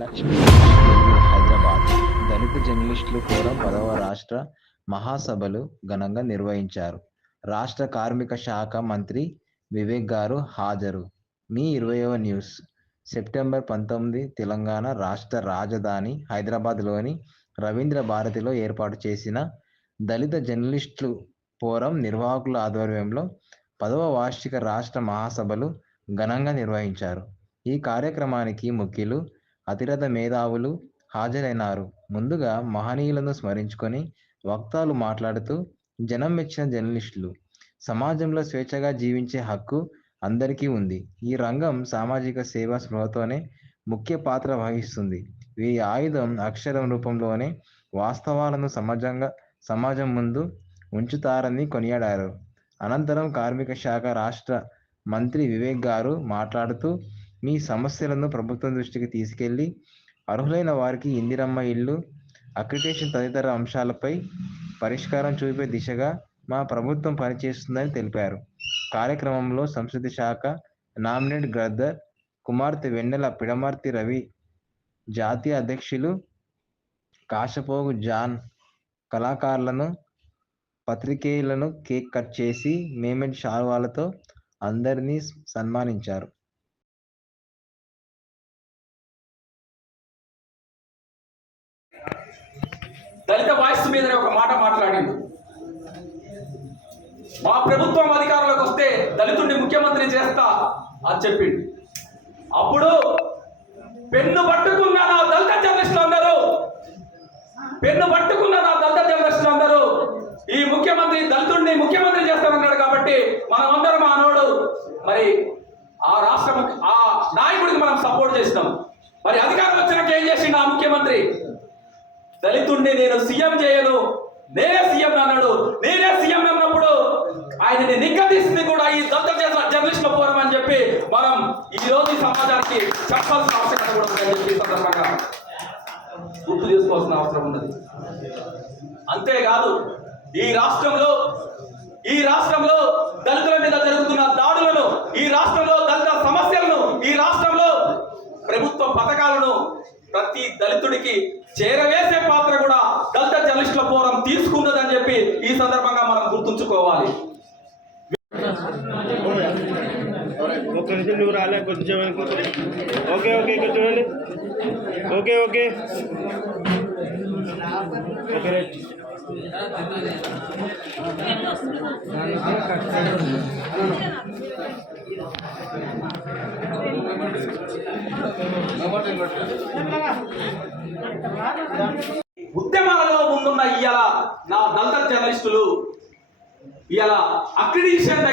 లక్ష్మీ తెలుగు హైదరాబాద్ దళిత జర్నలిస్టులు ఫోరం 10వ రాష్ట్ర మహాసభలు ఘనంగా నిర్వహించారు. రాష్ట్ర కార్మిక శాఖ మంత్రి వివేక్ గారు హాజరు. మీ 20వ న్యూస్. సెప్టెంబర్ 19 తెలంగాణ రాష్ట్ర రాజధాని హైదరాబాద్లోని రవీంద్ర భారతిలో ఏర్పాటు చేసిన దళిత జర్నలిస్టులు ఫోరం నిర్వాహకుల ఆధ్వర్యంలో 10వ వార్షిక రాష్ట్ర మహాసభలు ఘనంగా నిర్వహించారు. ఈ కార్యక్రమానికి ముఖ్యులు, అతిరథ మేధావులు హాజరైనారు. ముందుగా మహనీయులను స్మరించుకొని వక్తలు మాట్లాడుతూ, జనం మెచ్చిన జర్నలిస్టులు. సమాజంలో స్వేచ్ఛగా జీవించే హక్కు అందరికీ ఉంది. ఈ రంగం సామాజిక సేవా స్పృహతోనే ముఖ్య పాత్ర వహిస్తుంది. వీరి ఆయుధం అక్షరం రూపంలోనే వాస్తవాలను సమాజం ముందు ఉంచుతారని కొనియాడారు. అనంతరం కార్మిక శాఖ రాష్ట్ర మంత్రి వివేక్ గారు మాట్లాడుతూ, మీ సమస్యలను ప్రభుత్వం దృష్టికి తీసుకెళ్లి అర్హులైన వారికి ఇందిరమ్మ ఇళ్లు, అక్రిడిటేషన్ తదితర అంశాలపై పరిష్కారం చూపే దిశగా మా ప్రభుత్వం పనిచేస్తుందని తెలిపారు. కార్యక్రమంలో సంస్కృతి శాఖ నామినేట్ గద్దర్ కుమార్తె వెన్నెల పిడమర్తి రవి, జాతీయ అధ్యక్షులు కాశపోగు జాన్, కళాకారులను, పత్రికేయులను కేక్ కట్ చేసి మేమెంట్ శాలువాలతో అందరినీ సన్మానించారు. దళిత వాయిస్ మీద ఒక మాట మాట్లాడింది. మా ప్రభుత్వం అధికారంలోకి వస్తే దళితుడిని ముఖ్యమంత్రి చేస్తా అని చెప్పింది. అప్పుడు పెన్ను పట్టుకున్న నా దళిత జర్నలిస్టులు అందరూ ఈ ముఖ్యమంత్రి దళితుడిని ముఖ్యమంత్రి చేస్తామన్నాడు కాబట్టి మనం అందరం ఆనోడు మరి ఆ నాయకుడికి మనం సపోర్ట్ చేస్తాం. మరి అధికారం వచ్చినాక ఏం చేసిండు ఆ ముఖ్యమంత్రి? దళితుడిని నేను సీఎం చేయను, నేనే సీఎం అన్నాడు. నేనే సీఎం అన్నప్పుడు ఆయనని నిగ్గదీసింది కూడా ఈ దళిత జర్నలిస్టుల ఫోరం అని చెప్పి మనం ఈ రోజు సమాజానికి చెప్పాల్సిన అవసరం కూడా ఉందని చెప్పి సందర్భంగా గుర్తు చేసుకోవాల్సిన అవసరం ఉన్నది. అంతేకాదు ఈ రాష్ట్రంలో దళితుల మీద జరుగుతున్న దాడులను, ఈ రాష్ట్రంలో దళిత సమస్యలను, ఈ రాష్ట్రంలో ప్రభుత్వ పథకాలను ప్రతి దళితుడికి చేరవేసే పాత్ర కూడా దళిత జర్నలిస్టుల ఫోరం తీసుకున్నదని చెప్పి ఈ సందర్భంగా మనం గుర్తుంచుకోవాలి. ఒక్క నిమిషం నువ్వు రాలే, కొంచెం ఓకే ఓకే ఇక్కడ చూడండి. Okay okay okay right. ఉద్యమాలలో ముందున్న ఇవాళ నా దళిత జర్నలిస్టులు ఇవాళ అక్రిడిటేషన్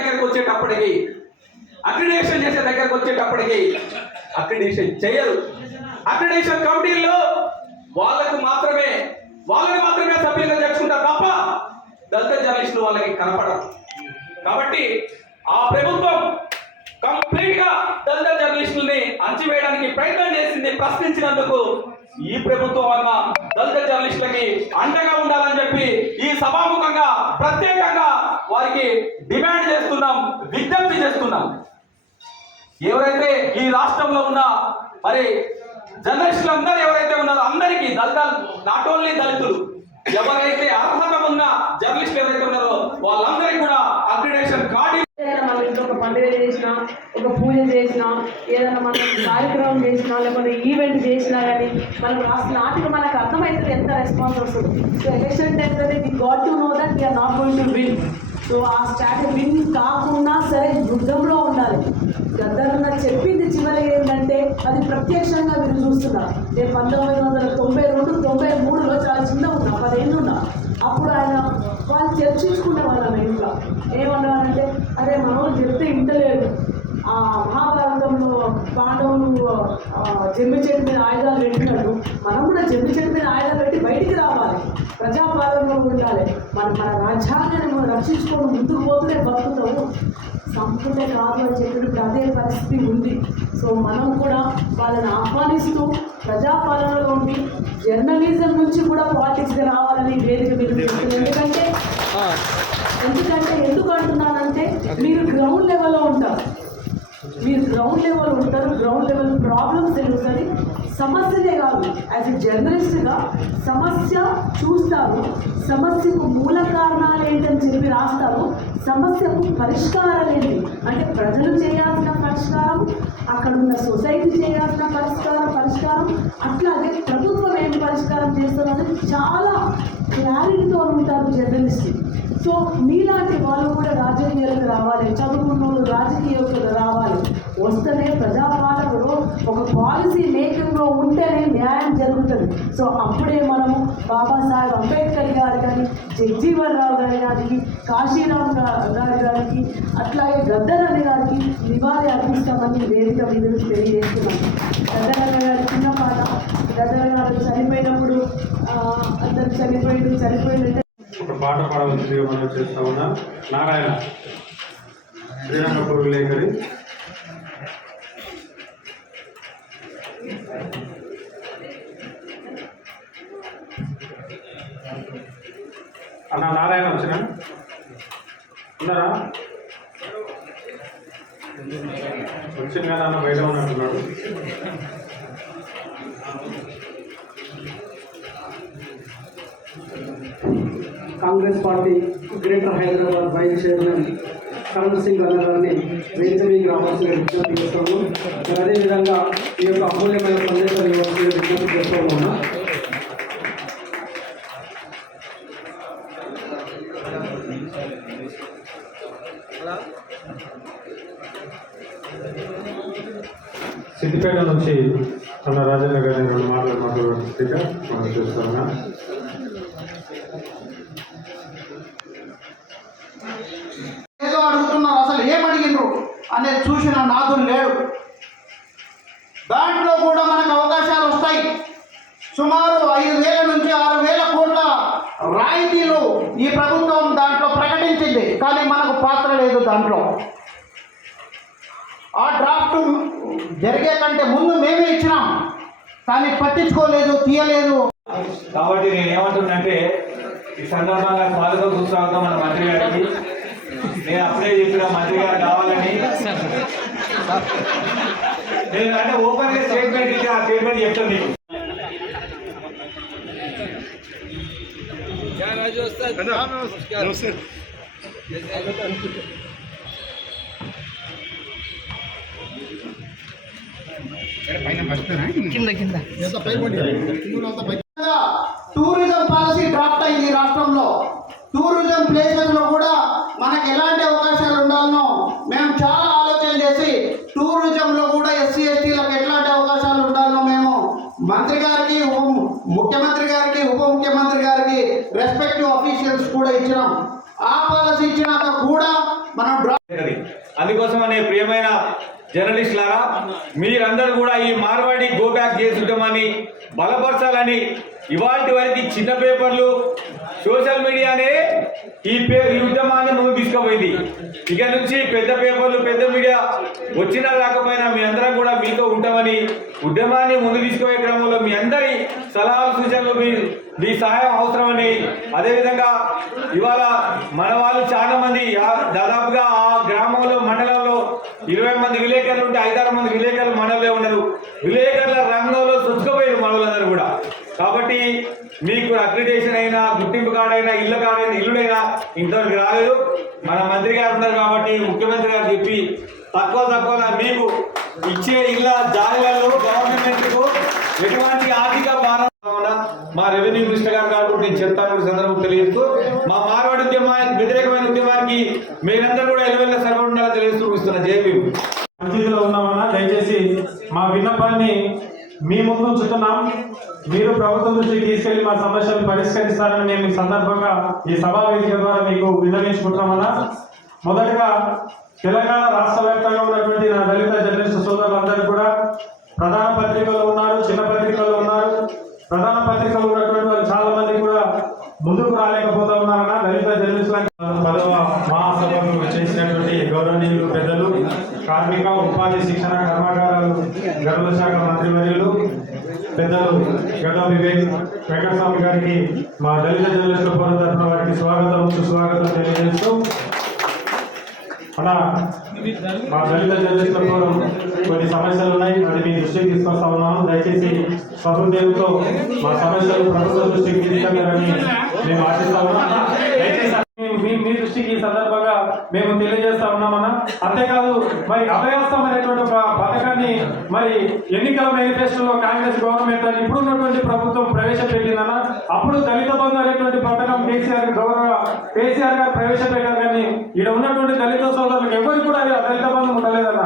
చేసే దగ్గరకు వచ్చేటప్పటికి అక్రిడిటేషన్ చేయరు. అక్రిడిటేషన్ కమిటీల్లో వాళ్ళని మాత్రమే సభ్యులుగా చేర్చుకుంటారు తప్ప దళిత జర్నలిస్టులు వాళ్ళకి కనపడరు. కాబట్టి ఆ ప్రభుత్వం కంప్లీట్ గా దళిత జర్నలిస్టుల్ని అణచివేయడానికి ప్రయత్నం చేసింది. ప్రశ్నించినందుకు ఈ ప్రభుత్వం వల్ల దళిత జర్నలిస్టులకి అండగా ఉండాలని చెప్పి ఈ సభాముఖంగా ప్రత్యేకంగా వారికి డిమాండ్ చేస్తున్నాం, విజ్ఞప్తి చేస్తున్నాం. ఎవరైతే ఈ రాష్ట్రంలో ఉన్న మరి జర్నలిస్టులు అందరూ ఎవరైతే ఉన్నారో అందరికీ నాట్ ఓన్లీ దళితులు, ఎవరైతే అర్హత ఉన్న జర్నలిస్టులు ఎవరైతే ఉన్నారో వాళ్ళందరికీ కూడా అక్రిడిటేషన్ కార్డు. మనం ఇంట్లో ఒక పండుగ చేసినా, ఒక పూజ చేసినా, ఏదైనా మనం కార్యక్రమం చేసినా, లేకపోతే ఈవెంట్ చేసినా కానీ మనం రాసిన ఆటలు మనకు అర్థమవుతుంది ఎంత రెస్పాన్స్ వస్తుంది. సో ఎలక్షన్ టైంలో we got to know that we're not going to win. So ఆ విన్ కాకుండా సరే యుద్ధంలో ఉండాలి. గద్దరున్న చెప్పింది చివరి ఏంటంటే అది ప్రత్యక్షంగా మీరు చూస్తున్నారు. నేను 1992-93లో చాలా చిన్న ఉన్నా, 10 ఏళ్ళు ఉన్నా. అప్పుడు వాళ్ళు చర్చించుకునే వాళ్ళం ఇంట్లో. ఏమన్నారంటే, అరే మనోళ్ళు చెప్తే ఇంటలేదు. ఆ మహాభారతంలో పాండవులు జమ్మి చెట్టు మీద ఆయుధాలు పెట్టినట్టు మనం కూడా జమ్మి చెట్టు మీద ఆయుధాలు పెట్టి బయటికి రావాలి, ప్రజాపాలనలో ఉండాలి. మన రాజ్యాంగాన్ని మనం రక్షించుకొని ముందుకు పోతూనే బతుకుతాము. సంపూర్ణ కాదు అని చెప్పినప్పుడు అదే పరిస్థితి ఉంది. సో మనం కూడా వాళ్ళని ఆహ్వానిస్తూ ప్రజాపాలనలో ఉండి జర్నలిజం నుంచి కూడా పాలిటిక్స్గా రావాలని వేదిక మీద ఎందుకంటే ఎందుకు అంటున్నానంటే మీరు గ్రౌండ్ లెవెల్లో ఉంటారు, గ్రౌండ్ లెవెల్ ప్రాబ్లమ్స్ తెలుస్తుంది. సమస్యనే కాదు, యాజ్ ఎ జర్నలిస్ట్గా సమస్య చూస్తారు, సమస్యకు మూల కారణాలు ఏంటని చెప్పి రాస్తారు, సమస్యకు పరిష్కారాలు ఏంటి అంటే ప్రజలు చేయాల్సిన పరిష్కారం, అక్కడ ఉన్న సొసైటీ చేయాల్సిన పరిష్కారం అట్లాగే ప్రభుత్వం ఏం పరిష్కారం చేస్తుందని చాలా క్లారిటీతో ఉంటారు జర్నలిస్ట్. సో మీలాంటి వాళ్ళు కూడా రాజకీయాలకు రావాలి, చదువుకున్న వాళ్ళు రాజకీయాలకు రావాలి, వస్తేనే ప్రజాపాలనలో ఒక పాలసీ మేకింగ్లో ఉంటేనే న్యాయం జరుగుతుంది. సో అప్పుడే మనము బాబాసాహెబ్ అంబేద్కర్ గారు కానీ, జగ్జీవన్ రావు గారి గారికి, కాశీరామ్ గారి గారికి, అట్లాగే గద్దరన్న గారికి నివాళి అర్పిస్తామని వేదిక మీద తెలియజేస్తున్నాం. గద్దరన్న గారి చిన్న పాట, గద్దరన్న గారు చనిపోయినప్పుడు అందరు చనిపోయిందంటే ఒక పాట పాడవలసిందిగా మనం చేస్తా ఉన్నాం. నారాయణ శ్రీరంగపూర్ విలేకరి. అన్న నారాయణ వచ్చిన ఉన్నారా? వచ్చింది కదా అన్న, బయట ఉన్నట్టున్నాడు. Congress party greater Hyderabad vice chairman Karan Singh అన్న గారిని వేదిక మీకు రావాల్సిన విజ్ఞప్తి చేస్తాము. అదేవిధంగా ఈ యొక్క అమూల్యమైన సందేశాన్ని ఇవ్వాల్సిన విజ్ఞప్తి చేస్తూ ఉన్నా. సిద్దిపేట నుంచి అన్న రాజన్న గారిని రెండు మాటలు మాట్లాడుతుందిగా మనం చూస్తున్నా. ఏదో అడుగుతున్నారు, అసలు ఏం అడిగినరు అనేది చూసిన నాదులు లేడు. దాంట్లో కూడా మనకు అవకాశాలు వస్తాయి. సుమారు 5,000 నుంచి 6,000 కోట్ల రాయితీలు ఈ ప్రభుత్వం దాంట్లో ప్రకటించింది, కానీ మనకు పాత్ర లేదు దాంట్లో. ఆ డ్రాఫ్ట్ జరిగే కంటే ముందు మేమే ఇచ్చినాం, కానీ పట్టించుకోలేదు, తీయలేదు. కాబట్టి నేను ఏమంటున్నానంటే ఈ సందర్భంగా స్వాగతం సుస్వాగతం మన మంత్రి గారికి. నేను అప్పుడే చెప్పిన మంత్రి గారు కావాలని, నేను అంటే ఓపెన్ గా స్టేట్మెంట్ ఇచ్చి ఆ స్టేట్మెంట్ చెప్తాను నీకు. టూరిజం పాలసీ డ్రాఫ్ట్ అయింది ఈ రాష్ట్రంలో. టూరిజం ప్లేసెస్ లో కూడా మనకి ఎలాంటి అవకాశాలు ఉండాలనో మేము చాలా ఆలోచన చేసి టూరిజంలో కూడా ఎస్సీ ఎస్టీలకు ఎట్లాంటి అవకాశాలు ఉండాలనో మేము మంత్రి గారికి, ముఖ్యమంత్రి గారికి, ఉప ముఖ్యమంత్రి గారికి, రెస్పెక్టివ్ అఫీషియల్స్ కూడా ఇచ్చినాం. ఆ పాలసీ ఇచ్చినాక కూడా మనం అందుకోసం అనే ప్రియమైన జర్నలిస్టులారా, మీరందరూ కూడా ఈ మార్వాడి గో బ్యాక్ చేసుకుంటామని బలపరచాలని ఇవాటి వరకు చిన్న పేపర్లు, సోషల్ మీడియానే ఈ ఉద్యమాన్ని ముందు తీసుకుపోయింది. ఇక నుంచి పెద్ద పేపర్లు, పెద్ద మీడియా వచ్చినా రాకపోయినా మీ అందరం కూడా మీతో ఉంటామని ఉద్యమాన్ని ముందు తీసుకుపోయే క్రమంలో మీ అందరి సలహాలు, సూచనలు, మీ సహాయం అవసరమని, అదేవిధంగా ఇవాళ మన వాళ్ళు చాలా మంది దాదాపుగా ఆ గ్రామంలో, మండలంలో 20 మంది విలేకరులు ఉంటే 5-6 మంది విలేకరులు మనలో ఉన్నారు. విలేకరుల రంగంలో సొచ్చుకుపోయారు మనలందరూ కూడా. కాబట్టి మీకు అక్రిడేషన్ అయినా, గుర్తింపు కార్డైనా, ఇల్లుడైనా ఇంతవరకు రాలేదు. మన మంత్రి గారు ఉన్నారు కాబట్టి ముఖ్యమంత్రి గారు చెప్పి తక్కువ మీకు ఇచ్చే ఇళ్ళ జాగాలలో గవర్నమెంట్కు ఎటువంటి ఆర్థిక భారం మా రెవెన్యూ మినిస్టర్ గారు కాబట్టి నేను చెప్తాను సందర్భం తెలియజేస్తూ, మా మార్వాడి ఉద్యమానికి వ్యతిరేకమైన ఉద్యమానికి మీరందరూ కూడా ఎలవెల్ల సర్వ ఉండాలని తెలియజేస్తూ ఇస్తున్నా. జేబీ మంచిలో ఉన్నామన్నా దయచేసి మా విన్నపాన్ని మీ ముందు ఉంచుతున్నాం. మీరు ప్రభుత్వం దృష్టికి తీసుకెళ్లి మా సమస్యలు పరిష్కరిస్తారని మేము ఈ సందర్భంగా ఈ సభా వేదిక ద్వారా మీకు విన్నవించుకుంటున్నామన్నా. మొదటగా తెలంగాణ రాష్ట్ర వ్యాప్తంగా ఉన్నటువంటి నా దళిత జర్నలిస్టు సోదరులందరూ కూడా ప్రధాన పత్రికల్లో ఉన్నారు, చిన్న పత్రికల్లో ఉన్నారు. ప్రధాన పత్రికలు ఉన్నటువంటి వాళ్ళు చాలా మంది కూడా ముందుకు రాలేకపోతా ఉన్నారన్న. దళిత జర్నలిస్టుల 10వ మహాసభకు చేసినటువంటి గౌరవనీయులు పెద్దలు, కార్మిక ఉపాధి శిక్షణ కర్మాగారాలు గనుల శాఖ మంత్రివర్యులు పెద్దలు గడ్డం వెంకటస్వామి గారికి మా దళిత జర్నలిస్టుల ఫోరం తరఫున వారికి స్వాగతం సుస్వాగతం తెలియజేస్తూ, మన మా దళిత జర్నలిస్టుల ఫోరం కొన్ని సమస్యలు ఉన్నాయి, అది మీ దృష్టికి తీసుకొస్తా ఉన్నాము. దయచేసి సహృదయంతో మా సమస్యలు ప్రభుత్వ దృష్టికి తీసుకెళ్లారని మేము ఆశిస్తా ఉన్నాం. దయచేసి మీ దృష్టికి ఈ సందర్భంగా మేము తెలియజేస్తా ఉన్నామన్నా. అంతేకాదు మరి అభయహస్తం అనేటువంటి ఒక పథకాన్ని మరి ఎన్నికల మేనిఫెస్టోలో కాంగ్రెస్ గవర్నమెంట్ అని ఇప్పుడున్నటువంటి ప్రభుత్వం ప్రవేశపెట్టిందన్న. అప్పుడు దళిత బంధు అనేటువంటి పథకం కేసీఆర్ గారు ప్రవేశపెట్టారు, కానీ ఇక్కడ ఉన్నటువంటి దళిత సోదరులకు ఎవరికి కూడా దళిత బంధు ఉండలేదన్న.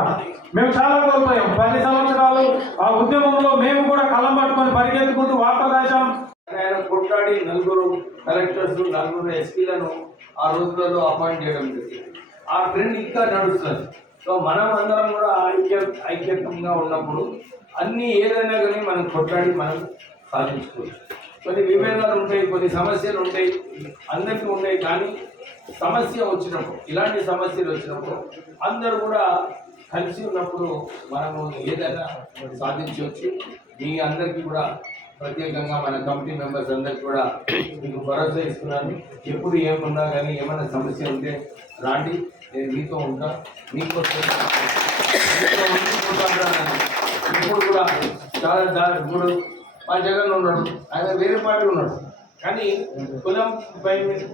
మేము చాలా కోల్పోయాం. 10 సంవత్సరాలు ఆ ఉద్యమంలో మేము కూడా కళ్ళం పట్టుకొని పరిగెత్తుకుంటూ వార్త రాశాం. ఆయన కొట్లాడి 4 కలెక్టర్స్ 4 ఎస్పీలను ఆ రోజులలో అపాయింట్ చేయడం జరిగింది. ఆ ట్రెండ్ ఇంకా నడుస్తుంది. సో మనం అందరం కూడా ఐక్యతంగా ఉన్నప్పుడు అన్ని ఏదైనా కానీ మనం కొట్లాడి మనం సాధించుకోవచ్చు. కొన్ని విభేదాలు ఉంటాయి, కొన్ని సమస్యలు ఉంటాయి, అందరికీ ఉంటాయి. కానీ సమస్య వచ్చినప్పుడు, ఇలాంటి సమస్యలు వచ్చినప్పుడు అందరూ కూడా కలిసి ఉన్నప్పుడు మనము ఏదైనా సాధించవచ్చు. మీ అందరికీ కూడా ప్రత్యేకంగా మన కమిటీ మెంబర్స్ అందరికీ కూడా మీకు భరోసా ఇస్తున్నాను. ఎప్పుడు ఏమున్నా కానీ ఏమైనా సమస్య ఉంటే రాండి, నేను మీతో ఉంటా. మీకోసం ఇప్పుడు కూడా చాలా ఇప్పుడు మా జగన్ ఉన్నాడు, ఆయన వేరే పార్టీ ఉన్నాడు, కానీ కులం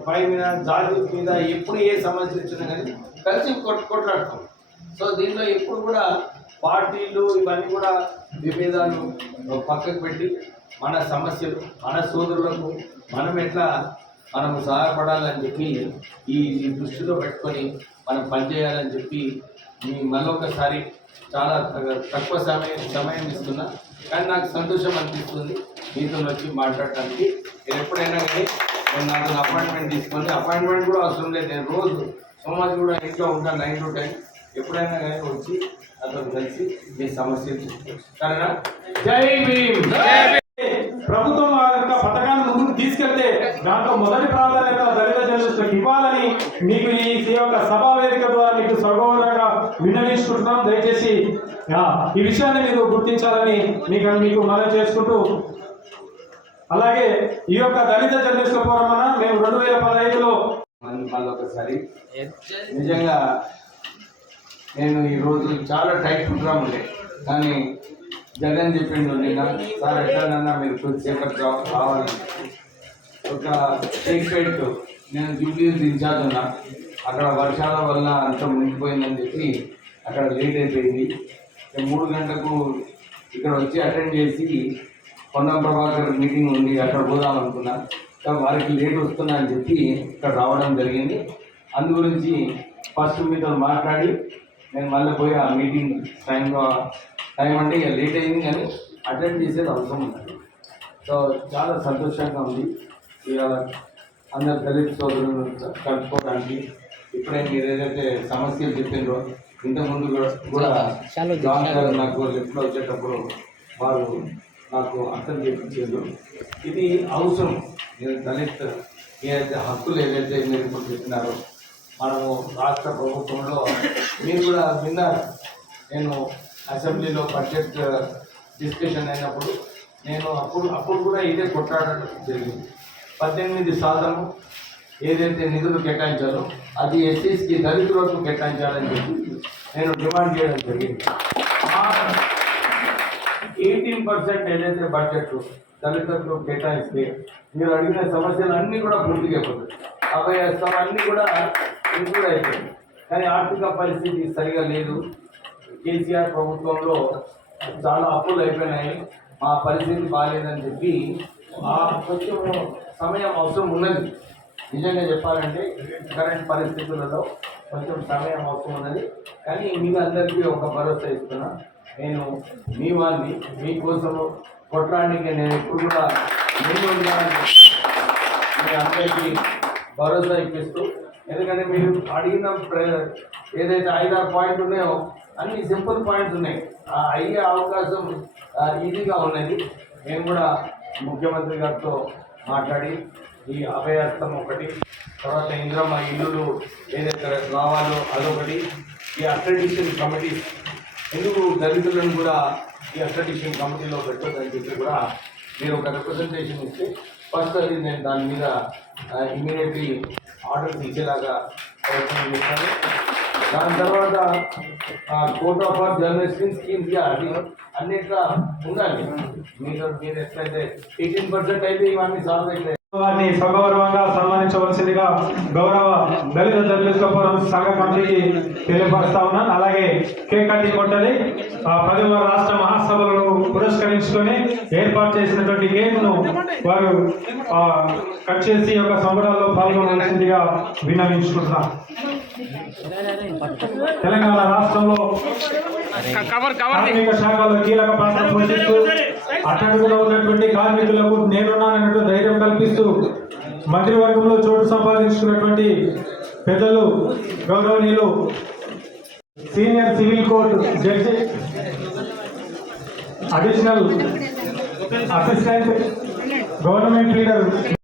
పై మీద జాతి మీద ఎప్పుడు ఏ సమస్య వచ్చినా కానీ కలిసి కొట్లాడతాం. సో దీంట్లో ఎప్పుడు కూడా పార్టీలు ఇవన్నీ కూడా విభేదాలు పక్కకు పెట్టి మన సమస్యలు, మన సోదరులకు మనం ఎట్లా మనము సహాయపడాలని చెప్పి ఈ దృష్టిలో పెట్టుకొని మనం పనిచేయాలని చెప్పి మీ మళ్ళొకసారి చాలా తక్కువ సమయం ఇస్తున్నా, కానీ నాకు సంతోషం అనిపిస్తుంది మీతో వచ్చి మాట్లాడటానికి. నేను ఎప్పుడైనా కానీ నాకు అపాయింట్మెంట్ తీసుకొని, అపాయింట్మెంట్ కూడా అవసరం లేదు, నేను రోజు సోమవారం కూడా ఇంట్లో ఉంటాను 9 to 10. ఎప్పుడైనా కానీ వచ్చి అతను కలిసి మీ సమస్యలు చూసుకోవచ్చు. సరేనా? జై భీమ్. ప్రభుత్వం ఆ యొక్క పథకాన్ని ముందుకు తీసుకెళ్తే దాంట్లో మొదటి ప్రాధాన్యత దళిత జర్నలిస్టులకు ఇవ్వాలని మీకు ఈ యొక్క సభా వేదిక ద్వారా మీకు సగౌరవంగా విన్నవించుకుంటున్నాం. దయచేసి ఈ విషయాన్ని మీరు గుర్తించాలని మీకు మనం చేసుకుంటూ, అలాగే ఈ యొక్క దళిత జర్నలిస్టుల ఫోరం అన్న మేము 2015లో మళ్ళొకసారి నిజంగా నేను ఈరోజు చాలా టైట్ ప్రోగ్రామ్ ఉండే, కానీ జగన్ చెప్పిండు నిన్న, సార్ ఎట్లన్నా మీరు కొద్దిసేపటి రావాలని. ఒక స్టేట్మెంట్, నేను జూబ్లీస్ ఇన్ఛార్జ్ ఉన్నా, అక్కడ వర్షాల వల్ల అంత మునిగిపోయిందని చెప్పి అక్కడ లేట్ అయిపోయింది. 3 గంటలకు ఇక్కడ వచ్చి అటెండ్ చేసి పొన్నం ప్రభాకర్ మీటింగ్ ఉంది, అక్కడ పోదాం అనుకున్నా, కానీ వారికి లేట్ వస్తున్నా అని చెప్పి ఇక్కడ రావడం జరిగింది. అందు గురించి ఫస్ట్ మీతో మాట్లాడి నేను మళ్ళీ పోయి ఆ మీటింగ్ టైం అంటే ఇక లేట్ అయింది, కానీ అటెండ్ చేసేది అవసరం ఉంది. సో చాలా సంతోషంగా ఉంది ఇవాళ అందరు దళిత సోదరులను కలుపుకోవడానికి. ఇప్పుడే మీరు ఏదైతే సమస్యలు చెప్పిండ్రో, ఇంతకుముందు కూడా జాన్ గారు నాకు లెఫ్ట్లో వచ్చేటప్పుడు వారు నాకు అర్థం చేయించారు. ఇది అవసరం. మీరు దళిత ఏదైతే హక్కులు ఏదైతే మీరు ఇప్పుడు చెప్పినారో, మనము రాష్ట్ర ప్రభుత్వంలో మీరు కూడా విన్నారు. నేను అసెంబ్లీలో బడ్జెట్ డిస్కషన్ అయినప్పుడు నేను అప్పుడు కూడా ఇదే కొట్లాడడం జరిగింది. 18% ఏదైతే నిధులు కేటాయించాలో అది ఎస్సీస్కి, దళితులకు కేటాయించాలని చెప్పి నేను డిమాండ్ చేయడం జరిగింది. 18% ఏదైతే బడ్జెట్ దళితులకు కేటాయిస్తే మీరు అడిగిన సమస్యలు అన్నీ కూడా పూర్తిగా అయిపోతాయి. అభయహస్తం అన్నీ కూడా ఇంక్లూడ్ అయిపోయాయి. కానీ ఆర్థిక పరిస్థితి సరిగా లేదు. కేసీఆర్ ప్రభుత్వంలో చాలా అప్పులు అయిపోయినాయి, మా పరిస్థితి బాగాలేదని చెప్పి కొంచెం సమయం అవసరం ఉన్నది. నిజంగా చెప్పాలంటే కరెంట్ పరిస్థితులలో కొంచెం సమయం అవసరం ఉన్నది. కానీ మీకు అందరికీ ఒక భరోసా ఇస్తున్నా, నేను మీ వారిని, మీకోసము కొట్టడానికి నేను ఎప్పుడు కూడా నేను ఉండాలని మీ అందరికీ భరోసా ఇప్పిస్తూ, ఎందుకంటే మీరు అడిగిన ఏదైతే 5-6 పాయింట్లు ఉన్నాయో అన్ని సింపుల్ పాయింట్స్ ఉన్నాయి, అయ్యే అవకాశం ఈజీగా ఉన్నది. మేము కూడా ముఖ్యమంత్రి గారితో మాట్లాడి ఈ అభయహస్తం ఒకటి, తర్వాత ఇందిరమ్మ ఇల్లులు ఏదైతే రావాలో అదొకటి, ఈ అక్రెడిషన్ కమిటీ ఎందుకు దళితులను కూడా ఈ అక్రెడిషన్ కమిటీలో పెట్టొద్దని చెప్పి కూడా మీరు ఒక రిప్రజెంటేషన్ ఇస్తే ఫస్ట్ అది నేను దాని మీద ఇమీడియట్లీ ఆర్డర్స్ ఇచ్చేలాగా ప్రయత్నం చేస్తాను. దాని తర్వాత కోర్ట్ ఆఫ్ జర్నలిస్ట్ స్కీమ్స్ అది అన్నిట్లా ఉండాలి. మీరు ఎట్లయితే 18% అయితే ఇవన్నీ సాల్వ్ అయితే వారిని సగౌరవంగా సన్మానించవలసిందిగా గౌరవ దళిత జర్నలిస్టుల ఫోరం సంఘ కమిటీకి తెలియపరుస్తా ఉన్నాను. అలాగే కేక్ కటింగ్ ఉంటుంది. 10వ రాష్ట్ర మహాసభలను పురస్కరించుకొని ఏర్పాటు చేసినటువంటి కేక్ను వారు కట్ చేసి యొక్క సంబరాల్లో పాల్గొనవలసిందిగా విన్నవించుకుంటున్నాం. తెలంగాణ రాష్ట్రంలో కార్మిక శాఖలో కీలక పాత్ర పోషిస్తూ అట్టడుగులో ఉన్నటువంటి కార్మికులకు నేనున్నానన్నట్టు ధైర్యం కల్పిస్తూ మంత్రివర్గంలో చోటు సంపాదించుకున్నటువంటి పెద్దలు గౌరవనీయులు senior civil court judge additional assistant government leader